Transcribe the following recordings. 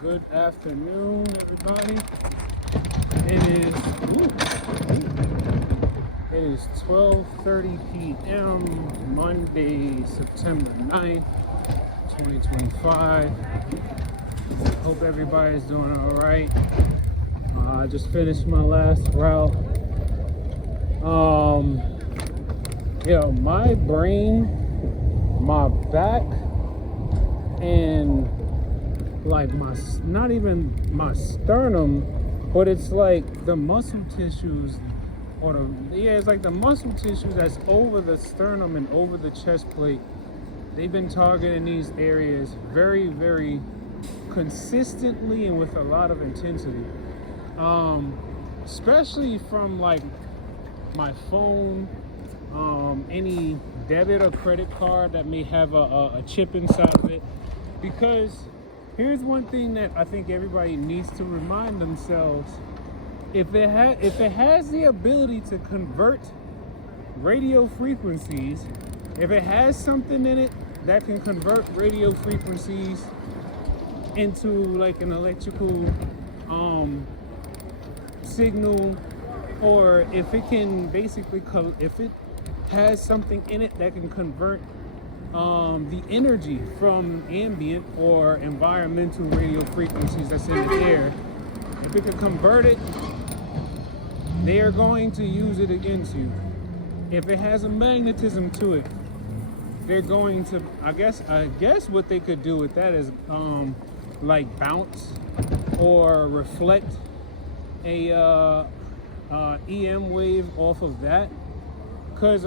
Good afternoon, everybody. It is 12:30 p.m. Monday, September 9th, 2025. Hope everybody's doing all right. I just finished my last route. My brain, my back, and like not even my sternum, but it's like the muscle tissues, it's like the muscle tissue that's over the sternum and over the chest plate. They've been targeting these areas very, very consistently and with a lot of intensity. Especially from like my phone, any debit or credit card that may have a chip inside of it. Because here's one thing that I think everybody needs to remind themselves: if it has the ability to convert radio frequencies, if it has something in it that can convert radio frequencies into like an electrical signal, or if it can basically if it has something in it that can convert the energy from ambient or environmental radio frequencies that's in the air, if it can convert it, they are going to use it against you. If it has a magnetism to it, they're going to, I guess what they could do with that is like bounce or reflect a EM wave off of that. Because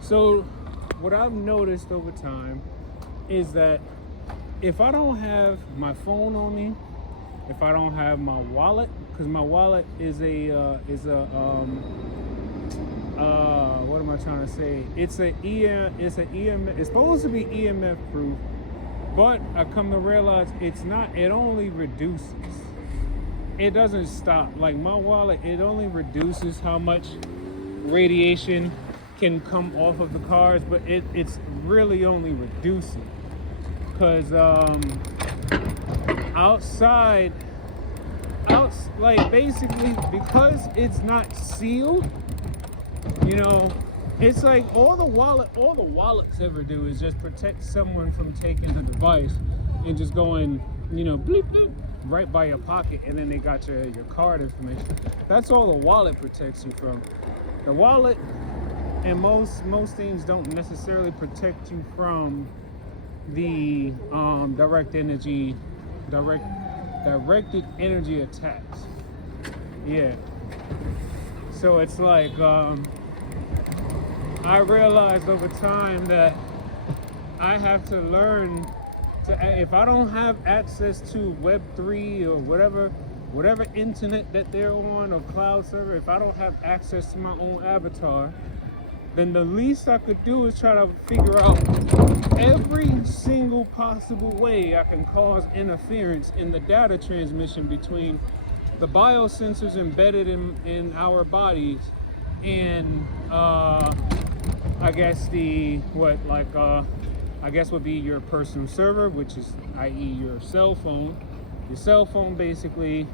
so what I've noticed over time is that if I don't have my phone on me, if I don't have my wallet, because my wallet is what am I trying to say? It's supposed to be EMF proof, but I come to realize it's not. It only reduces. It doesn't stop. Like my wallet, it only reduces how much radiation can come off of the cars, but it's really only reducing. Because like basically because it's not sealed, it's like all the wallets ever do is just protect someone from taking the device and just going, bleep bleep right by your pocket, and then they got your card information. That's all the wallet protects you from. The wallet and most things don't necessarily protect you from the directed energy attacks. Yeah. So it's like I realized over time that I have to learn to, if I don't have access to Web3 or whatever internet that they're on or cloud server, if I don't have access to my own avatar, then the least I could do is try to figure out every single possible way I can cause interference in the data transmission between the biosensors embedded in our bodies and I guess would be your personal server, which is i.e. your cell phone. Your cell phone basically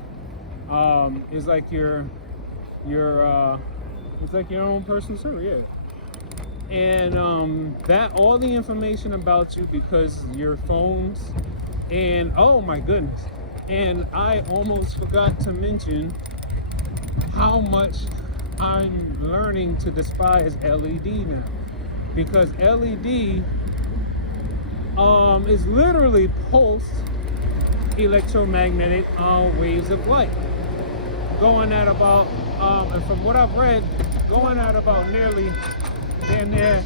is like your it's like your own personal server, yeah. And that all the information about you, because your phones, and oh my goodness, and I almost forgot to mention how much I'm learning to despise LED now, because LED is literally pulsed electromagnetic waves of light, going at about and from what I've read, going at about nearly damn near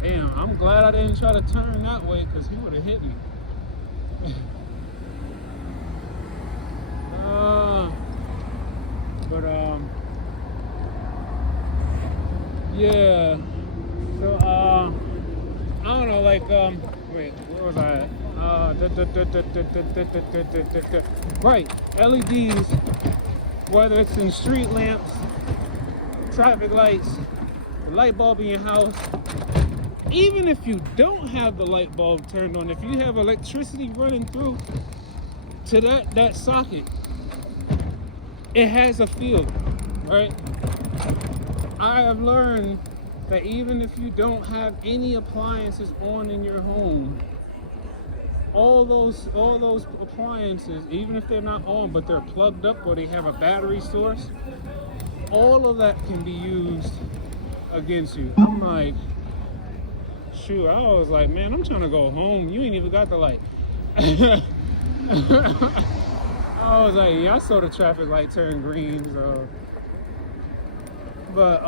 damn, I'm glad I didn't try to turn that way, because he would have hit me. Yeah. So I don't know, like wait, where was I at? Right, LEDs, whether it's in street lamps, traffic lights, the light bulb in your house, even if you don't have the light bulb turned on, if you have electricity running through to that socket, it has a field, right? I have learned that even if you don't have any appliances on in your home, all those appliances, even if they're not on but they're plugged up or they have a battery source, all of that can be used against you. I'm like, shoot, I was like, man, I'm trying to go home. You ain't even got the light. I was like, yeah, I saw the traffic light turn green, so. But,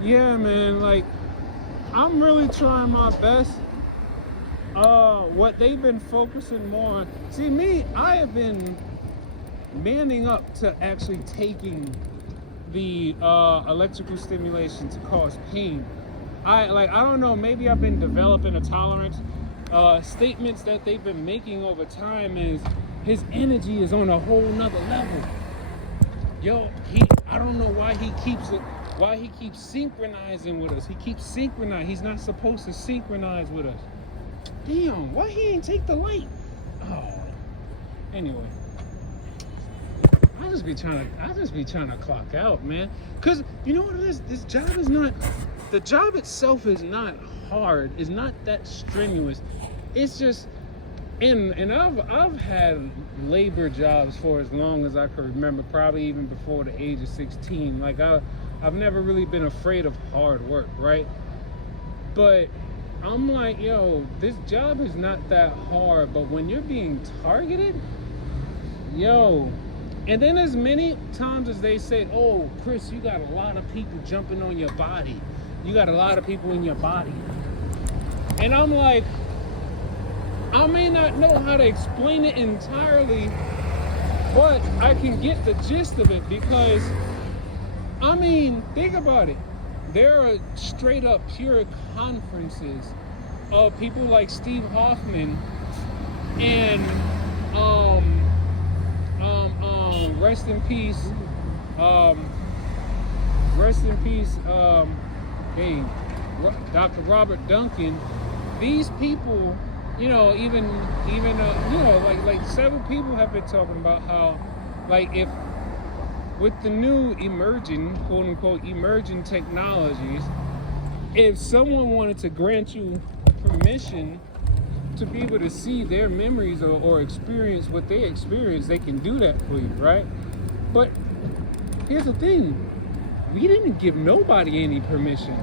yeah, man, like, I'm really trying my best. What they've been focusing more on, see me, I have been manning up to actually taking the electrical stimulation to cause pain. I don't know, maybe I've been developing a tolerance. Statements that they've been making over time is his energy is on a whole nother level. Yo, I don't know why he keeps synchronizing with us. He keeps synchronizing. He's not supposed to synchronize with us. Damn, why he ain't take the light? Oh, anyway. I just be trying to clock out, man. Cause you know what it is? This job is not, the job itself is not hard. It's not that strenuous. It's just, and I've had labor jobs for as long as I can remember, probably even before the age of 16. Like I've never really been afraid of hard work, right? But I'm like, yo, this job is not that hard, but when you're being targeted, yo, and then as many times as they say, oh, Chris, you got a lot of people jumping on your body. You got a lot of people in your body. And I'm like, I may not know how to explain it entirely, but I can get the gist of it because, I mean, think about it. There are straight up pure conferences of people like Steve Hoffman and rest in peace, Dr. Robert Duncan. These people, you know, even you know, like several people have been talking about how, like, if with the new emerging, quote unquote, emerging technologies, if someone wanted to grant you permission to be able to see their memories or experience what they experience, they can do that for you, right? But here's the thing, we didn't give nobody any permission.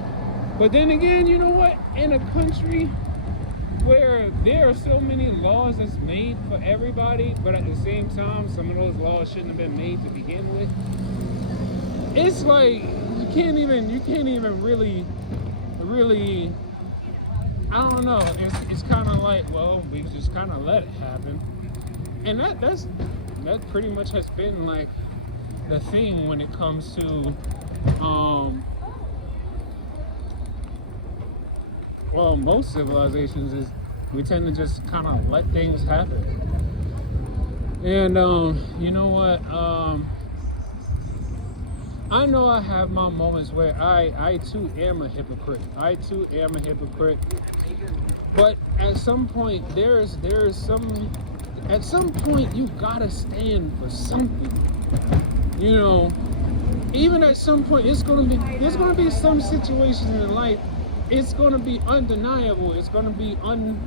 But then again, you know what? In a country where there are so many laws that's made for everybody, but at the same time, some of those laws shouldn't have been made to begin with. It's like you can't even really, I don't know. It's kind of like, well, we just kind of let it happen, and that pretty much has been like the thing when it comes to, well, most civilizations is we tend to just kind of let things happen. And you know what? I know I have my moments where I too am a hypocrite. But at some point, at some point you gotta stand for something. You know, even at some point, there's gonna be some situations in life. It's gonna be undeniable. It's gonna be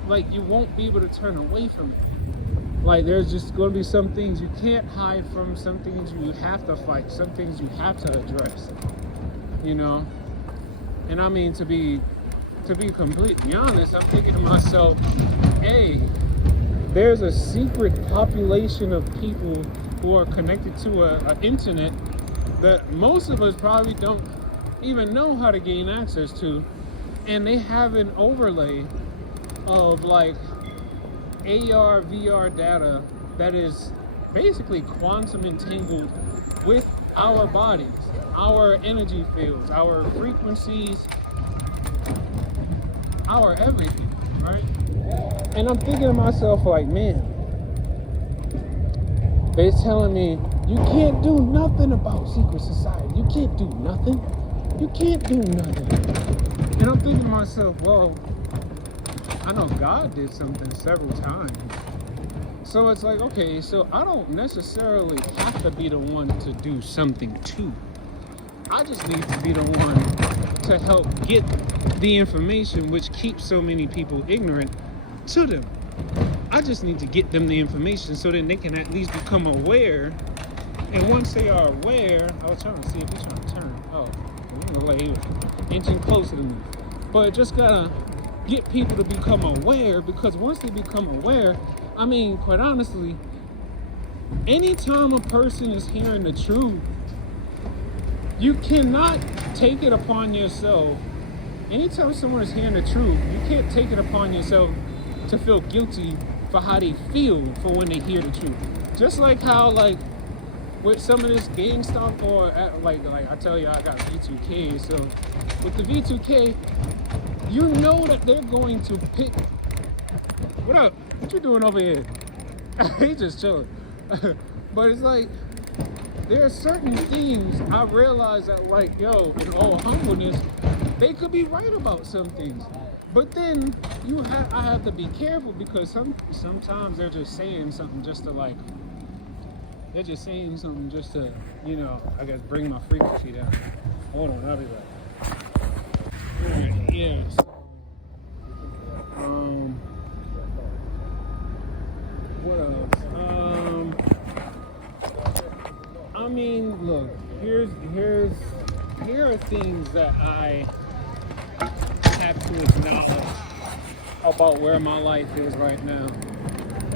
like you won't be able to turn away from it. Like there's just gonna be some things you can't hide from, some things you have to fight, some things you have to address. You know? And I mean, to be completely honest, I'm thinking to myself, hey, there's a secret population of people who are connected to an internet that most of us probably don't even know how to gain access to. And they have an overlay of like AR, VR data that is basically quantum entangled with our bodies, our energy fields, our frequencies, our everything, right? And I'm thinking to myself like, man, they're telling me you can't do nothing about secret society. You can't do nothing. You can't do nothing. And I'm thinking to myself, well, I know God did something several times. So it's like, okay, so I don't necessarily have to be the one to do something too. I just need to be the one to help get the information which keeps so many people ignorant to them. I just need to get them the information so then they can at least become aware. And once they are aware, I was trying to see if he's trying to turn. Oh, it looked like he was inching closer to me. But just gotta get people to become aware, because once they become aware, I mean, quite honestly, anytime a person is hearing the truth, you cannot take it upon yourself. Anytime someone is hearing the truth, you can't take it upon yourself to feel guilty for how they feel for when they hear the truth. Just like how, like, with some of this gang stuff, or like I tell you, I got V2K. So with the V2K, you know that they're going to pick. What up? What you doing over here? He just chilling. But it's like, there are certain things I realize that, like, yo, in all humbleness, they could be right about some things. But then I have to be careful, because sometimes they're just saying something just to, like, I guess bring my frequency down. Hold on, I'll be back. Alright, yeah. What else? I mean, look, here are things that I have to acknowledge about where my life is right now.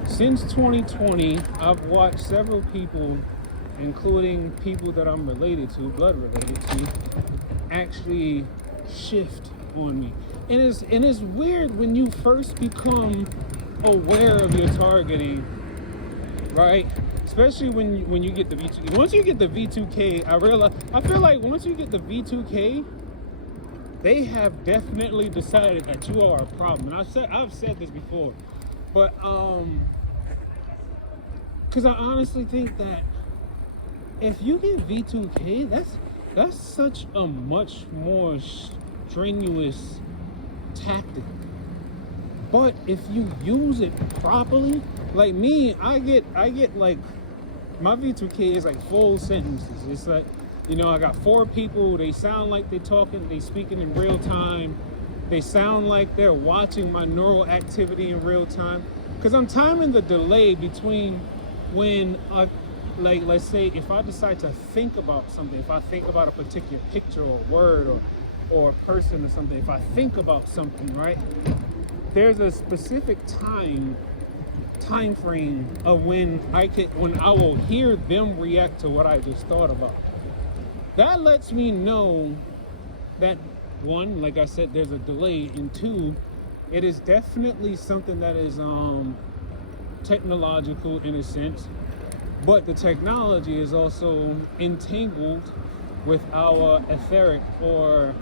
Since 2020, I've watched several people, including people that I'm related to, blood related to, actually shift on me. And it's weird when you first become aware of your targeting, right? Especially when you get the V2K. Once you get the V2K, I feel like once you get the V2K, they have definitely decided that you are a problem. And I've said this before, but because I honestly think that if you get V2K, that's such a much more strenuous tactic. But if you use it properly, like me, I get like, my V2K is like full sentences. It's like, I got 4 people, they sound like they're talking, they speaking in real time. They sound like they're watching my neural activity in real time. Because I'm timing the delay between when like, let's say if I decide to think about something, if I think about a particular picture or word or a person or something, if I think about something, right? There's a specific time frame of when I will hear them react to what I just thought about. That lets me know that, one, like I said, there's a delay, and 2, it is definitely something that is technological in a sense, but the technology is also entangled with our etheric or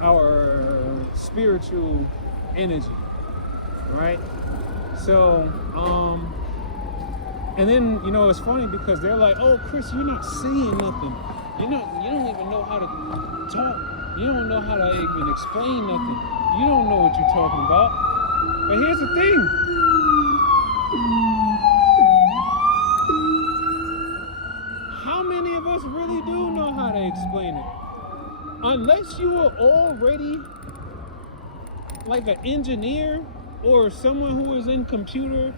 our spiritual energy, right? So and then it's funny because they're like, oh, Chris, you're not saying nothing, you don't even know how to talk, you don't know how to even explain nothing, you don't know what you're talking about. But here's the thing, how many of us really do know how to explain it? Unless you are already like an engineer or someone who is in computer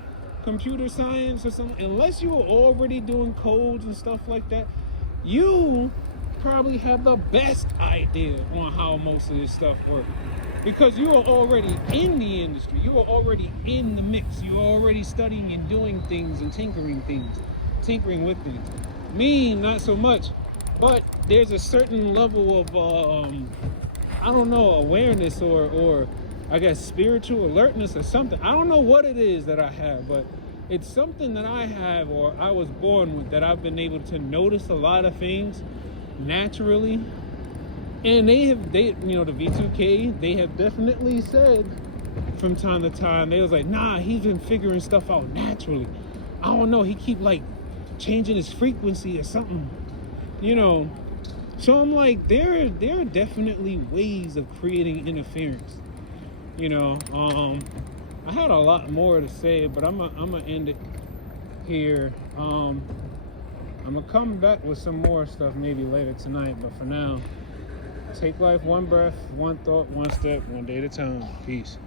science or something, unless you are already doing codes and stuff like that, you probably have the best idea on how most of this stuff works. Because you are already in the industry, you are already in the mix, you are already studying and doing things and tinkering with things. Me, not so much, but there's a certain level of awareness or I guess spiritual alertness or something. I don't know what it is that I have, but it's something that I have or I was born with, that I've been able to notice a lot of things naturally. And the V2K, they have definitely said from time to time, they was like, nah, he's been figuring stuff out naturally. I don't know, he keep like changing his frequency or something, So I'm like, there are definitely ways of creating interference. You know, I had a lot more to say, but I'm gonna end it here. I'm gonna come back with some more stuff maybe later tonight, but for now, take life one breath, one thought, one step, one day at a time. Peace.